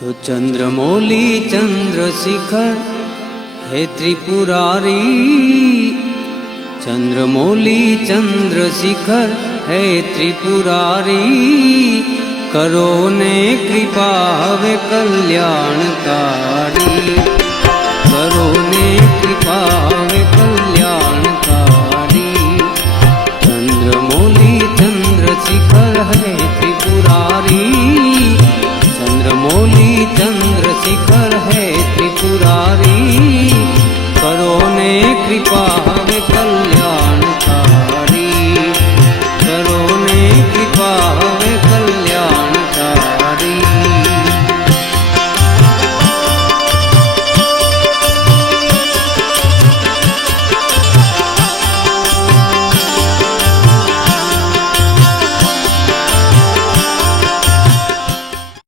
तो चंद्रमौली चंद्रशिखर हे त्रिपुरारी, चंद्रमौली चंद्रशिखर हे त्रिपुरारी, करो ने कृपा हवे कल्याणकारी, करो ने कृपा